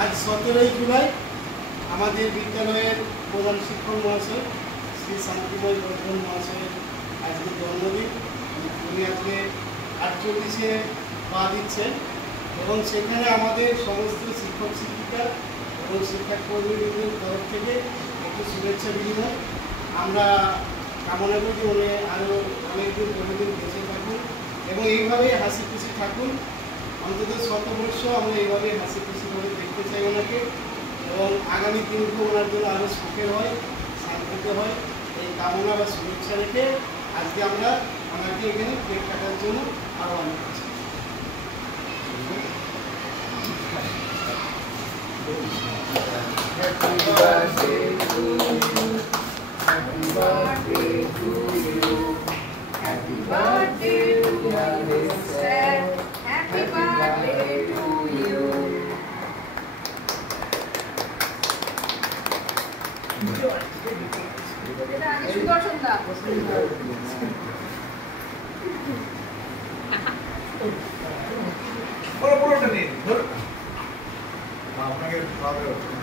আজ 17ই জুলাই আমাদের বিদ্যালয়ের প্রধান শিক্ষক মহাশয় শ্রী শান্তিময় বর্ধন মহাশয়ের আজকে জন্মদিন। উনি আজকে 48-এ পা দিচ্ছেন এবং সেখানে আমাদের সমস্ত শিক্ষক শিক্ষিকা এবং শিক্ষাকর্মীদের তরফ থেকে একটু শুভেচ্ছা বিনিময়। আমরা কামনা করি উনি আরও অনেকদিন বহুদিন বেঁচে থাকুন এবং এইভাবেই হাসি খুশি থাকুন। অন্তত 100 বর্ষ আমরা এইভাবে হাসি খুশিভাবে দেখতে চাই ওনাকে এবং আগামী দিনগুলো ওনার জন্য আরও সুখের হয়, শান্তিতে হয়, এই কামনা বা শুভেচ্ছা রেখে আজকে আমরা ওনাকে এখানে কেক কাটার জন্য আহ্বান করছি। Happy birthday to you. Happy birthday to you. Happy birthday to you. Happy birthday to you.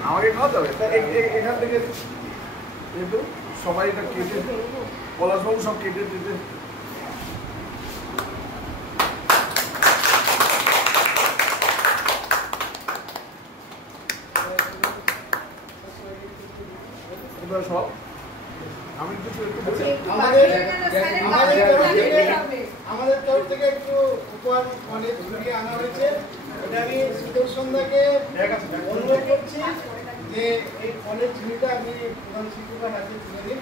আমাকে খাওয়াতে হবে এখান থেকে সবাই এটা কেটে পলাশবাবু সব কেটে দিতে সব আমি কিছু আমাদের তরফ থেকে একটু উপহার মানে ঝুলিয়ে আনা হয়েছে। এটা আমি সুদর্শনদাকে অনুরোধ করছি যে এই ফলের ঝুলিটা আপনি প্রধান শিক্ষকের হাতে তুলে দিন।